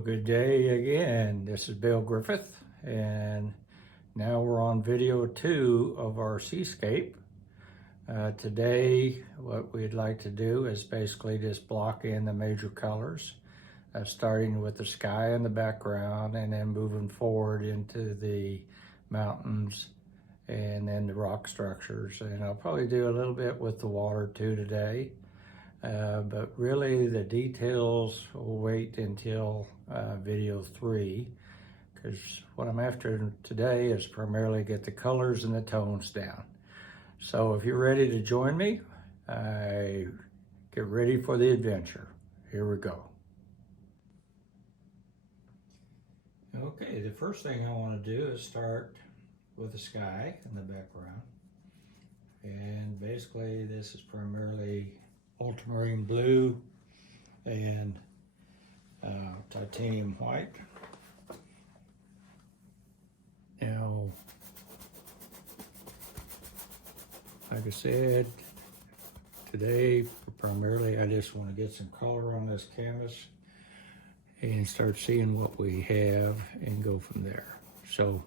Well, good day again. This is Bill Griffith, and now we're on video 2 of our Seascape. Today, what we'd like to do is basically just block in the major colors, starting with the sky in the background and then moving forward into the mountains and then the rock structures. And I'll probably do a little bit with the water too today. But really the details will wait until video 3, because what I'm after today is primarily get the colors and the tones down. So if you're ready to join me, get ready for the adventure. Here we go. Okay, the first thing I want to do is start with the sky in the background. And basically this is primarily ultramarine blue and titanium white. Now, like I said, today primarily I just want to get some color on this canvas and start seeing what we have and go from there. So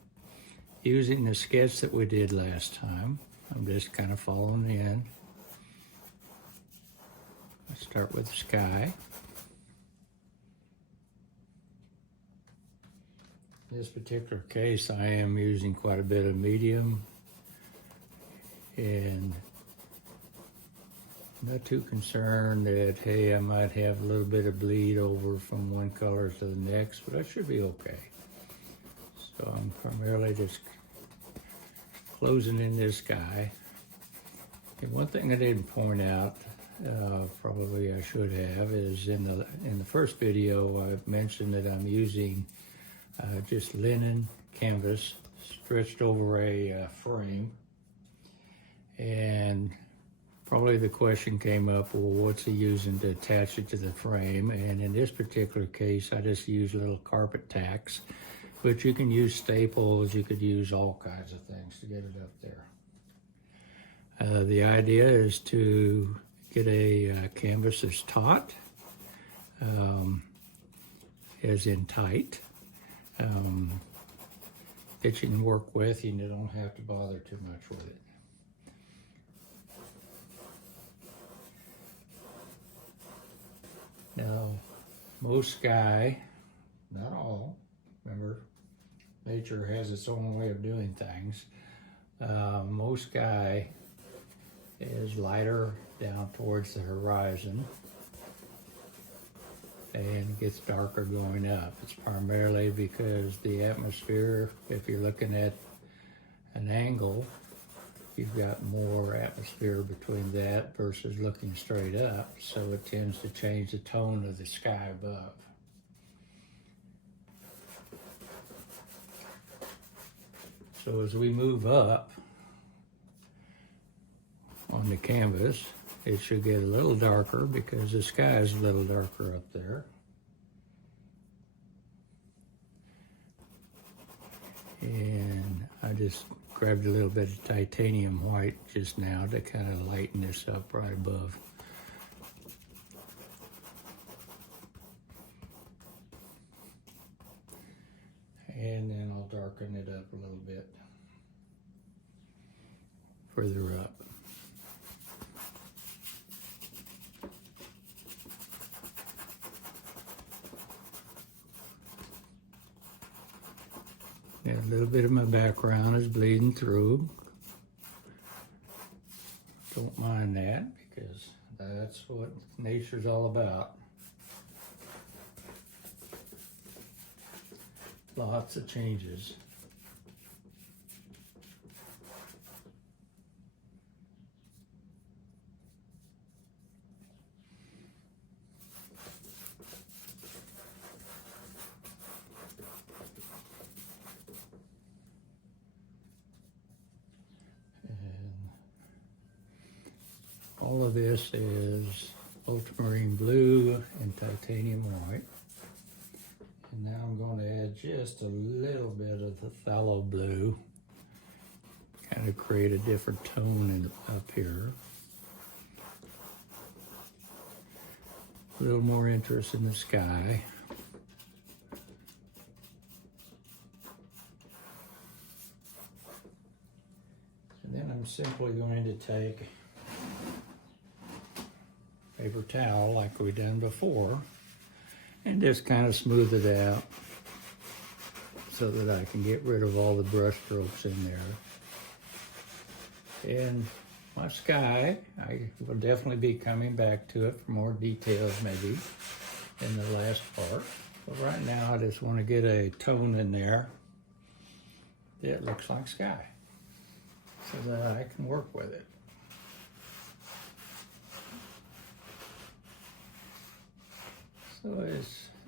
using the sketch that we did last time, I'm just kind of following in. Let's start with the sky. In this particular case, I am using quite a bit of medium and not too concerned that, hey, I might have a little bit of bleed over from one color to the next, but I should be okay. So I'm primarily just closing in this sky. And one thing I didn't point out, probably I should have, is in the first video I mentioned that I'm using just linen canvas stretched over a frame, and probably the question came up, well, what's he using to attach it to the frame? And in this particular case I just use little carpet tacks, but you can use staples, you could use all kinds of things to get it up there. The idea is to get a canvas that's taut, as in tight, that you can work with and you don't have to bother too much with it. Now, most sky, not all, remember, nature has its own way of doing things. Most sky is lighter down towards the horizon and gets darker going up. It's primarily because the atmosphere, if you're looking at an angle, you've got more atmosphere between that versus looking straight up, so it tends to change the tone of the sky above. So as we move up on the canvas, it should get a little darker because the sky is a little darker up there. And I just grabbed a little bit of titanium white just now to kind of lighten this up right above. And then I'll darken it up a little bit further up. Yeah, a little bit of my background is bleeding through. Don't mind that, because that's what nature's all about. Lots of changes. All of this is ultramarine blue and titanium white. And now I'm going to add just a little bit of the phthalo blue, kind of create a different tone up here. A little more interest in the sky. to take paper towel like we done before and just kind of smooth it out so that I can get rid of all the brush strokes in there. And my sky, I will definitely be coming back to it for more details maybe in the last part. But right now I just want to get a tone in there that looks like sky so that I can work with it. So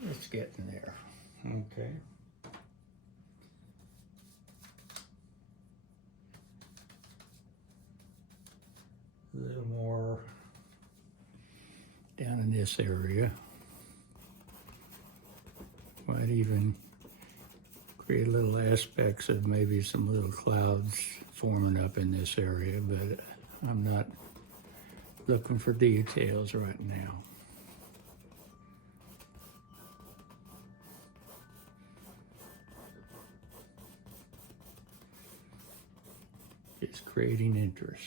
it's getting there, okay. A little more down in this area. Might even create little aspects of maybe some little clouds forming up in this area, but I'm not looking for details right now. It's creating interest.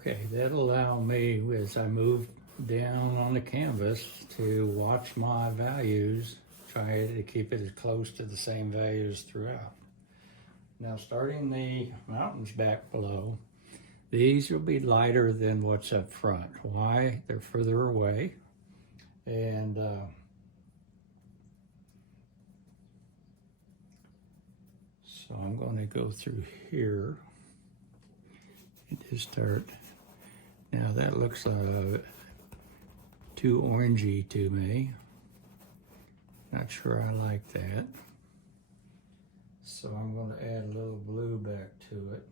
Okay, that'll allow me, as I move down on the canvas, to watch my values, try to keep it as close to the same values throughout. Now, starting the mountains back below, these will be lighter than what's up front. Why? They're further away. And so I'm going to go through here and just start. Now that looks too orangey to me. Not sure I like that. So I'm going to add a little blue back to it.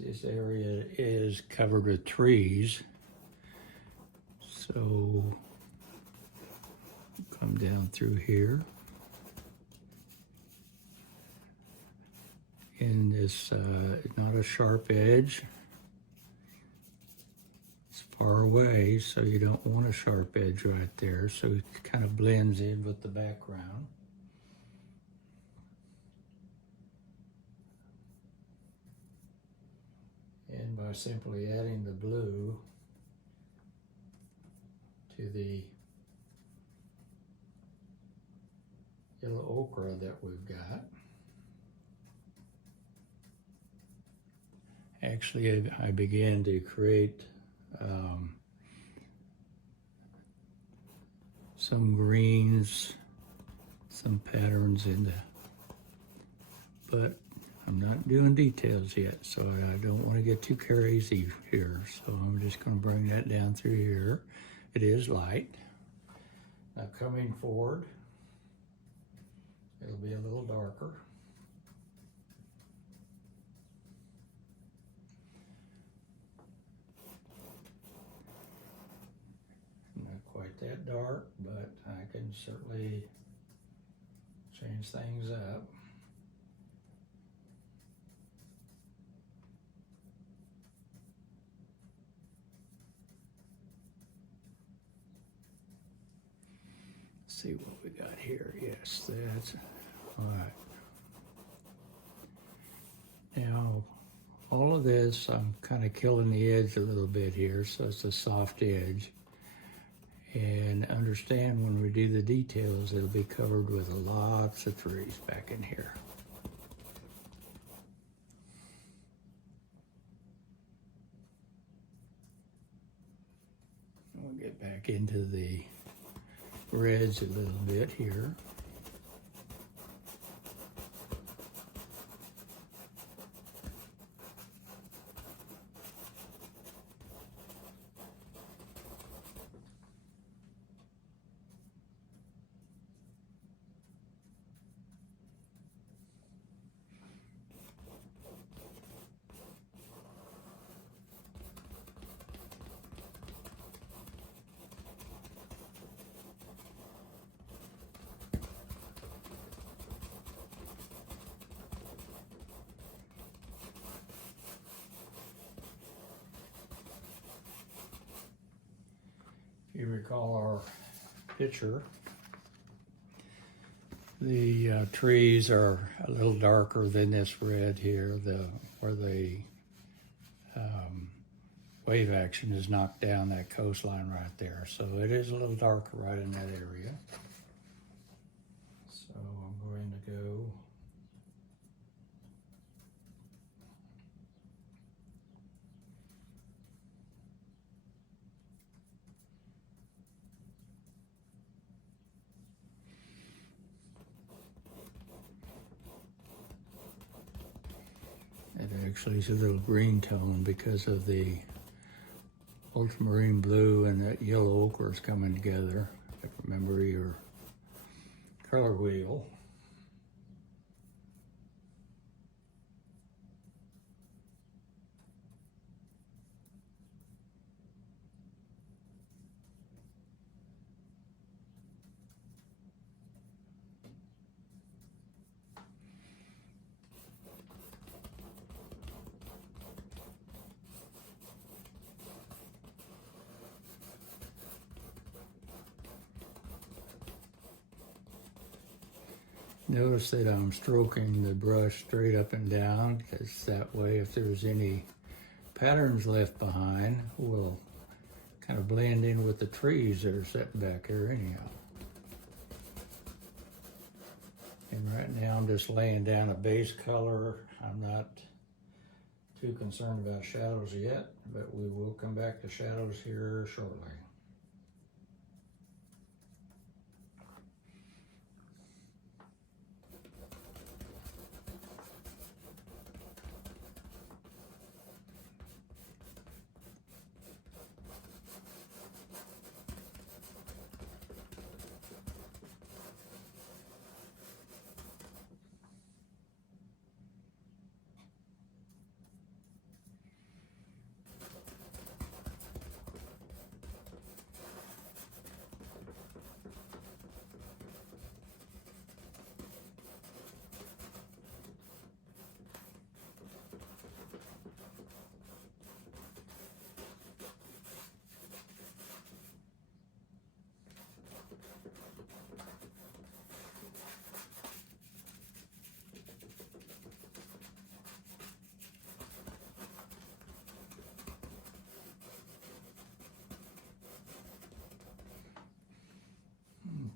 This area is covered with trees, so come down through here. And this not a sharp edge. It's far away, so you don't want a sharp edge right there, so it kind of blends in with the background. And by simply adding the blue to the yellow ochre that we've got, actually I began to create some greens, some patterns in the, but I'm not doing details yet, so I don't want to get too crazy here. So I'm just going to bring that down through here. It is light. Now coming forward, it'll be a little darker. Not quite that dark, but I can certainly change things up. See what we got here. Yes, that's all right. Now, all of this, I'm kind of killing the edge a little bit here, so it's a soft edge. And understand when we do the details, it'll be covered with lots of trees back in here. We'll get back into the reds a little bit here. you recall our picture, the trees are a little darker than this red here, where the wave action has knocked down that coastline right there. So it is a little darker right in that area. So I'm going to go it actually is a little green tone because of the ultramarine blue and that yellow ochre is coming together. Remember your color wheel. Notice that I'm stroking the brush straight up and down, because that way if there's any patterns left behind, will kind of blend in with the trees that are sitting back here anyhow. And right now I'm just laying down a base color. I'm not too concerned about shadows yet, but we will come back to shadows here shortly.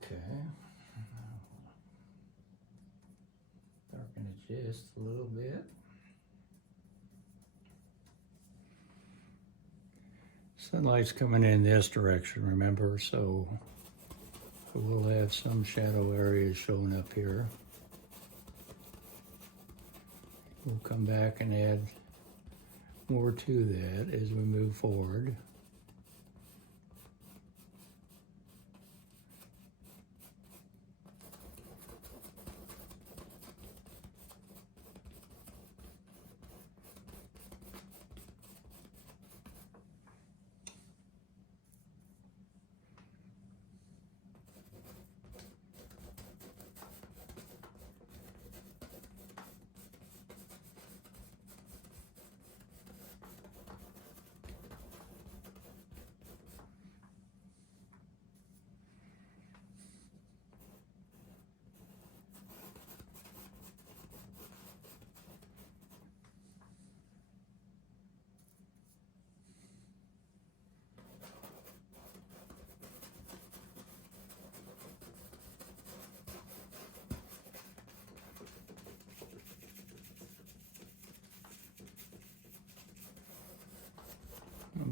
Okay, darken it just a little bit. Sunlight's coming in this direction, remember, so we'll have some shadow areas showing up here. We'll come back and add more to that as we move forward.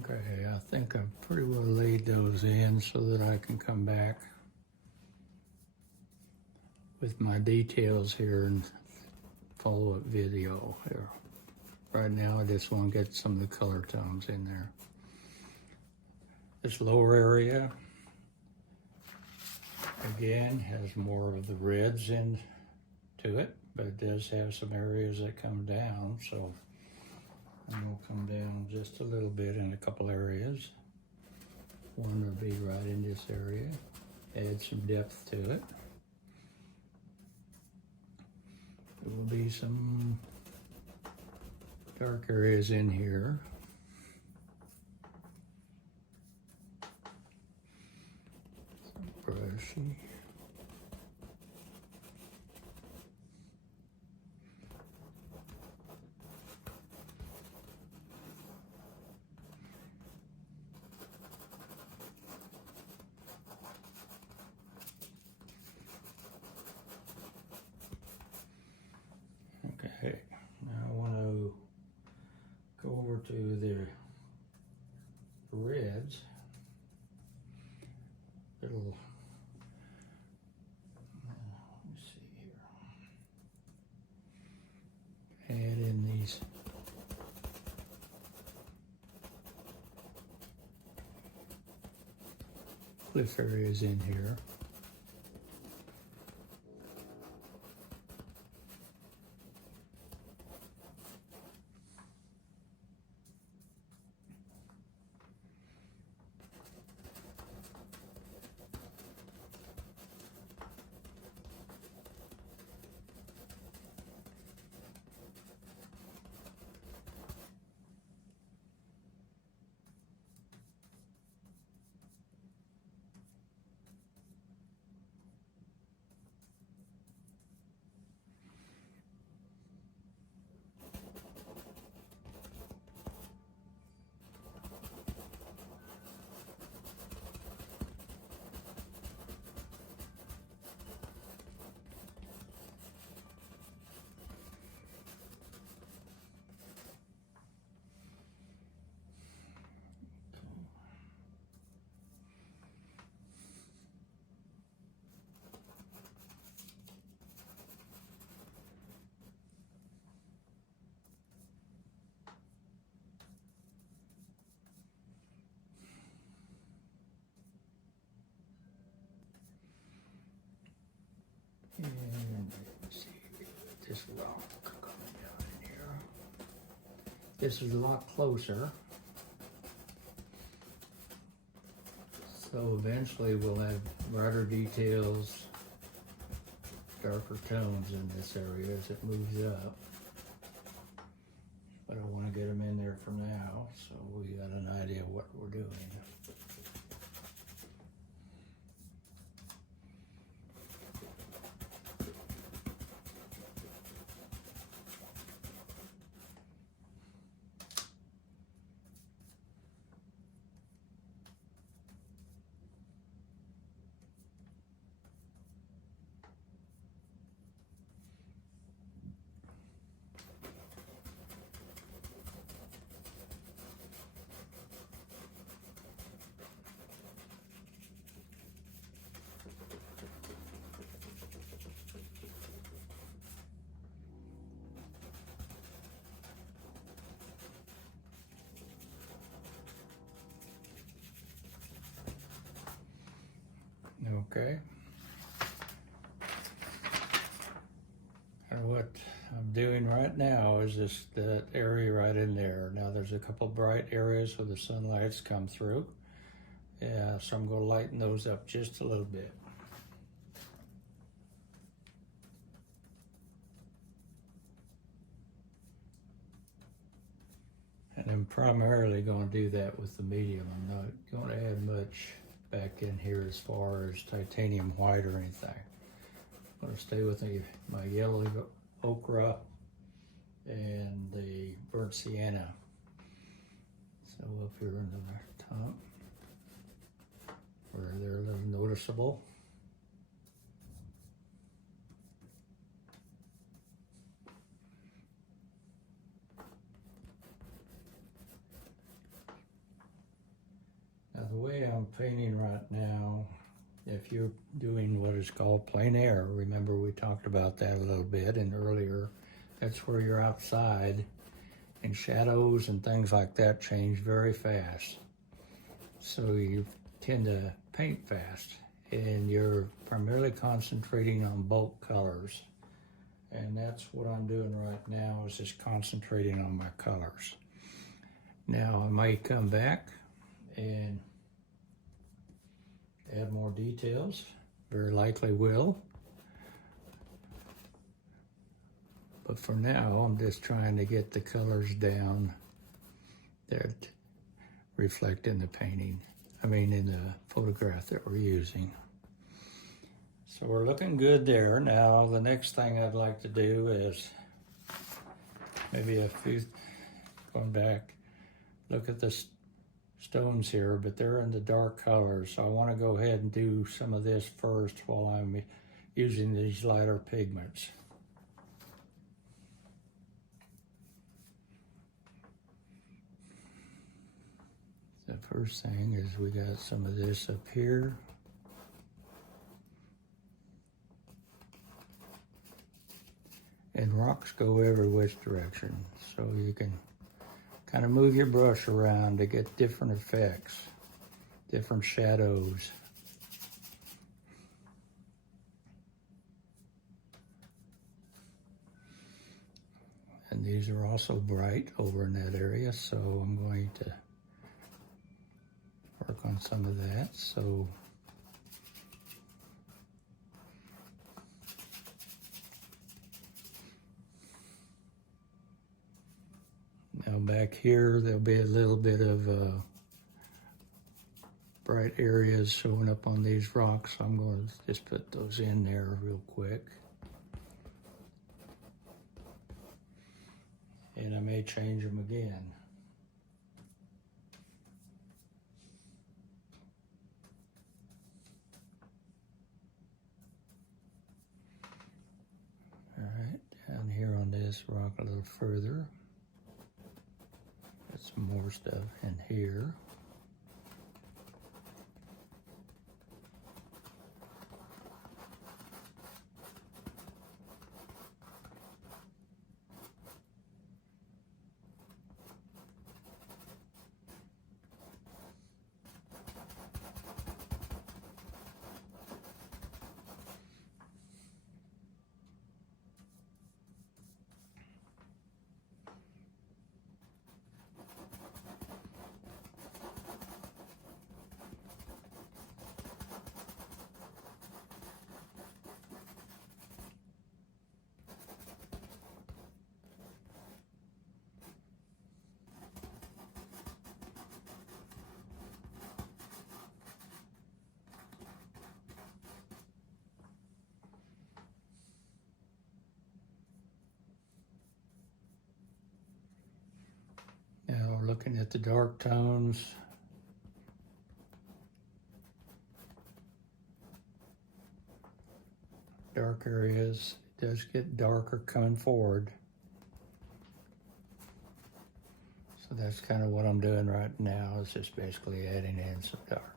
Okay, I think I've pretty well laid those in so that I can come back with my details here and follow-up video here. Right now I just want to get some of the color tones in there. This lower area, again, has more of the reds into it, but it does have some areas that come down, so and we'll come down just a little bit in a couple areas. One will be right in this area. Add some depth to it. There will be some dark areas in here. see. Okay, now I want to go over to the reds. Little, let me see here. Add in these cliff areas in here. And let's see, this rock coming down in here. This is a lot closer. So eventually we'll have brighter details, darker tones in this area as it moves up. But I want to get them in there for now, so we got an idea of what we're doing. Okay. And what I'm doing right now is just that area right in there. Now there's a couple bright areas where the sunlight's come through. Yeah, so I'm going to lighten those up just a little bit. And I'm primarily going to do that with the medium. I'm not going to add much back in here as far as titanium white or anything. I'm going to stay with my yellow ochre and the burnt sienna. So up here in the top, where they're a little noticeable. Now the way I'm painting right now, if you're doing what is called plein air, remember we talked about that a little bit and earlier, that's where you're outside and shadows and things like that change very fast. So you tend to paint fast and you're primarily concentrating on bulk colors. And that's what I'm doing right now, is just concentrating on my colors. Now I might come back and add more details, very likely will. But for now, I'm just trying to get the colors down that reflect in the painting, in the photograph that we're using. So we're looking good there. Now the next thing I'd like to do is maybe going back, look at the stones here, but they're in the dark colors. So I want to go ahead and do some of this first while I'm using these lighter pigments. The first thing is we got some of this up here. And rocks go every which direction, so you can kind of move your brush around to get different effects, different shadows. And these are also bright over in that area, so I'm going to work on some of that. So now back here, there'll be a little bit of bright areas showing up on these rocks. So I'm going to just put those in there real quick. And I may change them again. All right, down here on this rock a little further. Got some more stuff in here. Now looking at the dark tones, dark areas, it does get darker coming forward. So that's kind of what I'm doing right now, is just basically adding in some dark.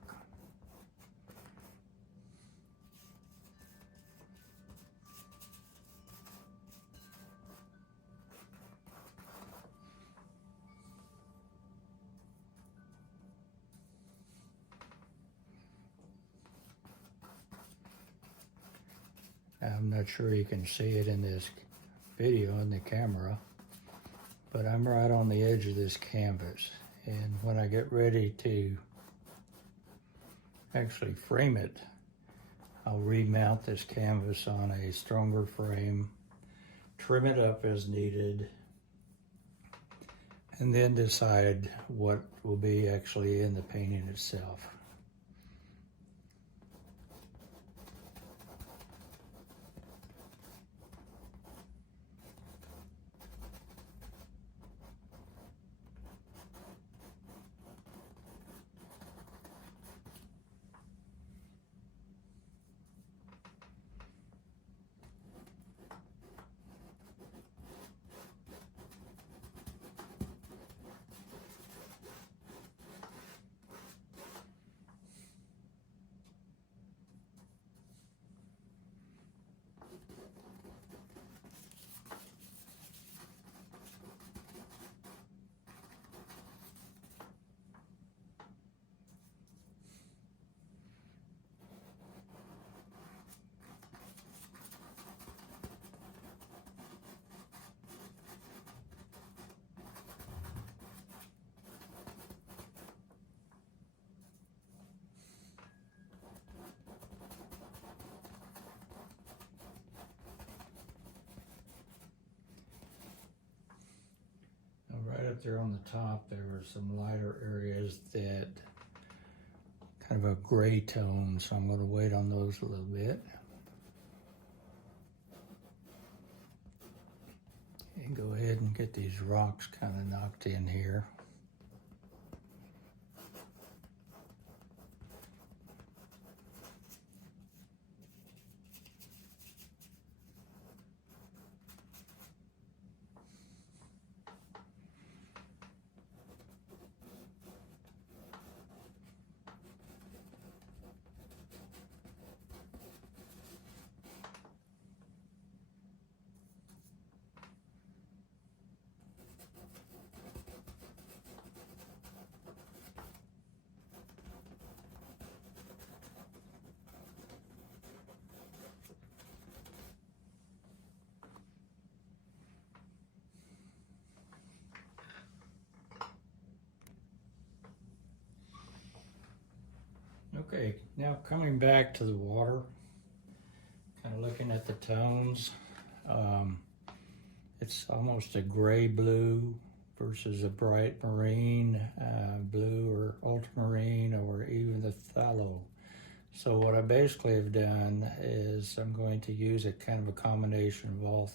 I'm not sure you can see it in this video in the camera, but I'm right on the edge of this canvas. And when I get ready to actually frame it, I'll remount this canvas on a stronger frame, trim it up as needed, and then decide what will be actually in the painting itself. Up there on the top, there were some lighter areas that kind of a gray tone, so I'm going to wait on those a little bit. And go ahead and get these rocks kind of knocked in here. Okay, now coming back to the water, kind of looking at the tones. It's almost a gray blue versus a bright marine blue or ultramarine or even the phthalo. So what I basically have done is I'm going to use a kind of a combination of all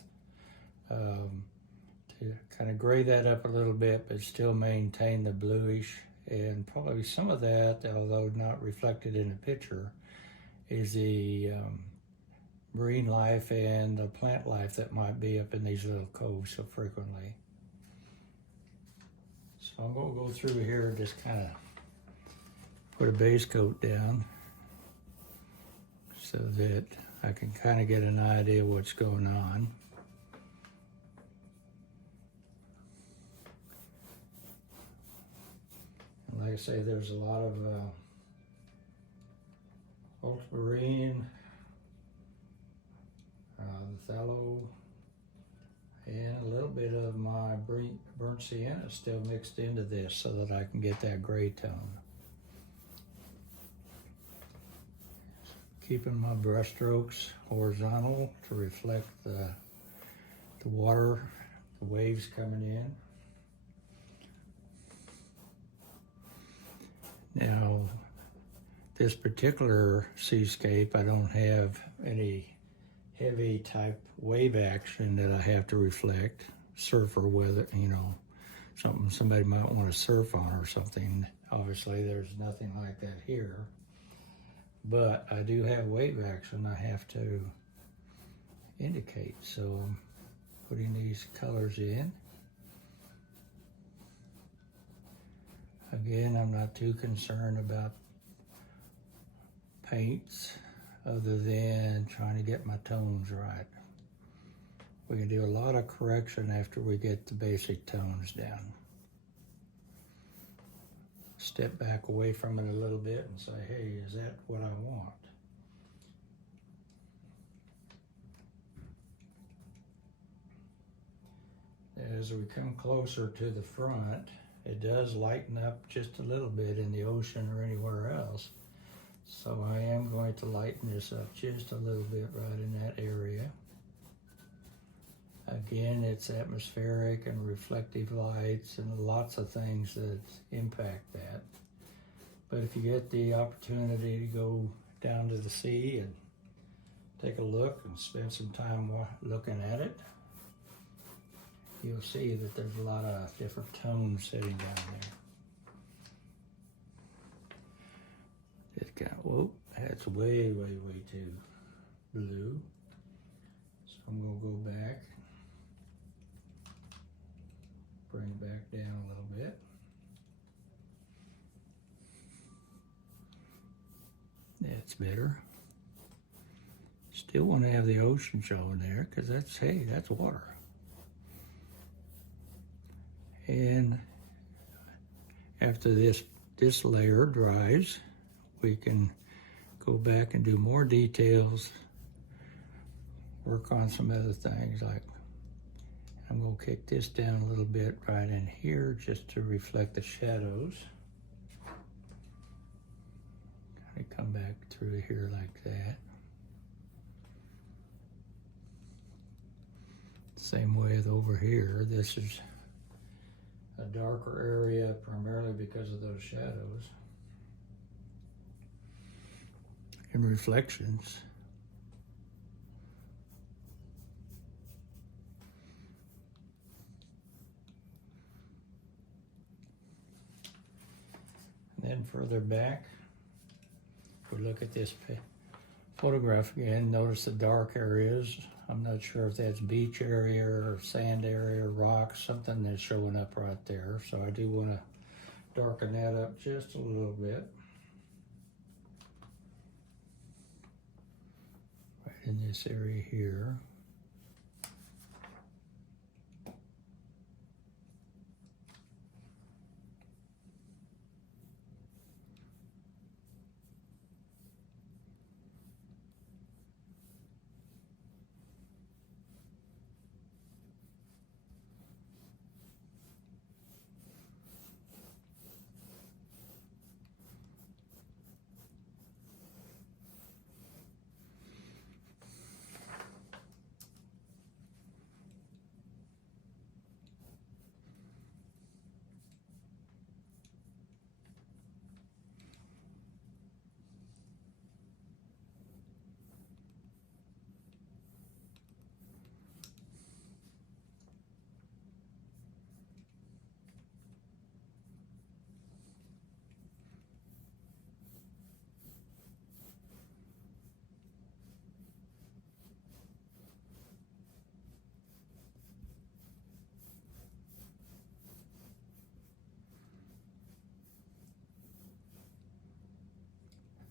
to kind of gray that up a little bit, but still maintain the bluish. And probably some of that, although not reflected in the picture, is the marine life and the plant life that might be up in these little coves so frequently. So I'm going to go through here and just kind of put a base coat down so that I can kind of get an idea what's going on. And like I say, there's a lot of ultramarine, the phthalo, and a little bit of my burnt sienna still mixed into this so that I can get that gray tone. Keeping my brush strokes horizontal to reflect the water, the waves coming in. Now, this particular seascape, I don't have any heavy type wave action that I have to reflect. Surfer weather, you know, something somebody might want to surf on or something. Obviously, there's nothing like that here. But I do have wave action I have to indicate. So I'm putting these colors in. Again, I'm not too concerned about paints other than trying to get my tones right. We can do a lot of correction after we get the basic tones down. Step back away from it a little bit and say, hey, is that what I want? As we come closer to the front, it does lighten up just a little bit in the ocean or anywhere else. So I am going to lighten this up just a little bit right in that area. Again, it's atmospheric and reflective lights and lots of things that impact that. But if you get the opportunity to go down to the sea and take a look and spend some time looking at it, you'll see that there's a lot of different tones sitting down there. Just kind of, whoa, that's way, way, way too blue. So I'm gonna go back, bring it back down a little bit. That's better. Still want to have the ocean showing there because that's, hey, that's water. And after this layer dries, we can go back and do more details, work on some other things. Like I'm gonna kick this down a little bit right in here just to reflect the shadows. Kind of come back through here like that. Same way with over here. This is a darker area primarily because of those shadows and reflections. And further back, if we look at this photograph again, notice the dark areas. I'm not sure if that's beach area or sand area or rocks, something that's showing up right there. So I do want to darken that up just a little bit. Right in this area here.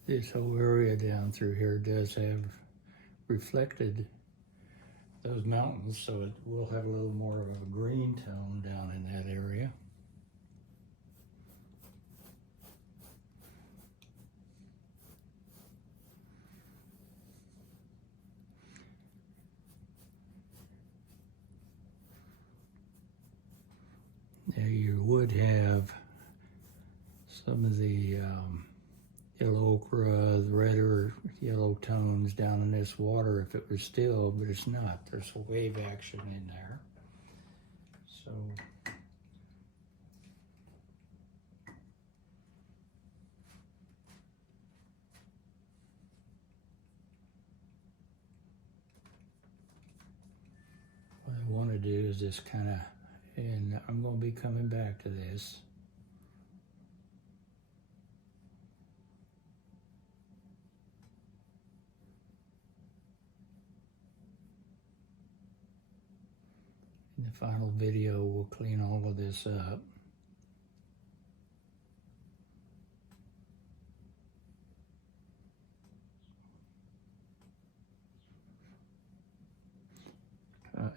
This whole area down through here does have reflected those mountains, so it will have a little more of a green tone down in that area. Now you would have some of the yellow ochre, the redder yellow tones down in this water if it was still, but it's not. There's a wave action in there. So what I want to do is just kind of, and I'm going to be coming back to this. In the final video, we'll clean all of this up.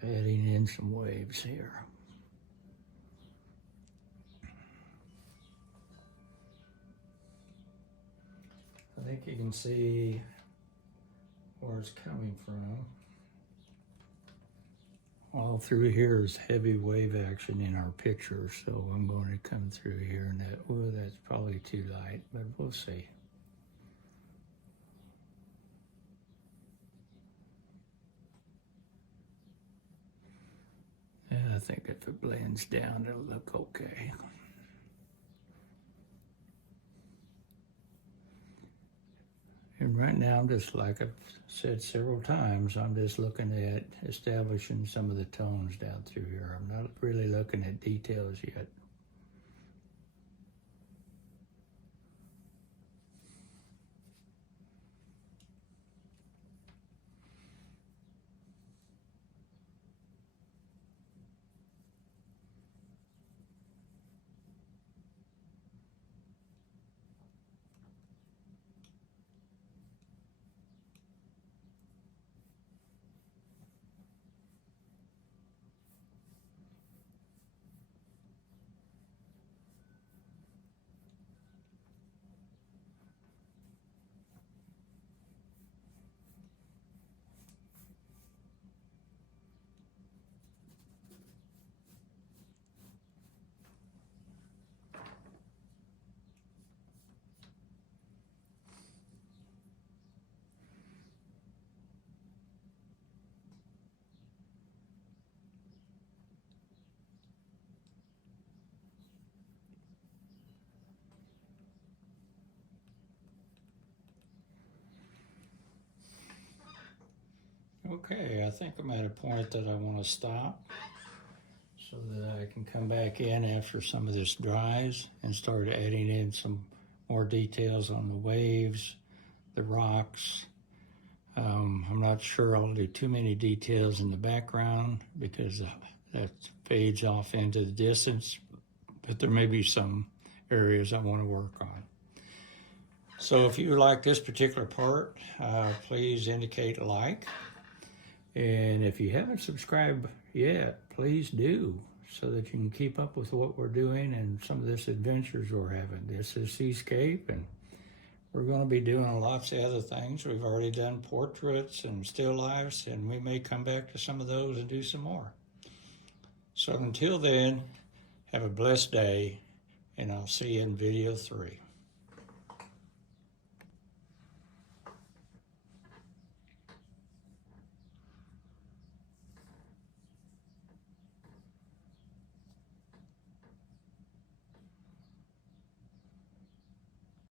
Adding in some waves here. I think you can see where it's coming from. All through here is heavy wave action in our picture, so I'm going to come through here and that, well, that's probably too light, but we'll see. Yeah, I think if it blends down, it'll look okay. And right now, I'm just, like I've said several times, I'm just looking at establishing some of the tones down through here. I'm not really looking at details yet. Okay, I think I'm at a point that I want to stop so that I can come back in after some of this dries and start adding in some more details on the waves, the rocks. I'm not sure I'll do too many details in the background because that fades off into the distance, but there may be some areas I want to work on. So if you like this particular part, please indicate a like. And if you haven't subscribed yet, please do, so that you can keep up with what we're doing and some of this adventures we're having. This is Seascape, and we're going to be doing lots of other things. We've already done portraits and still lifes, and we may come back to some of those and do some more. So until then, have a blessed day, and I'll see you in video 3.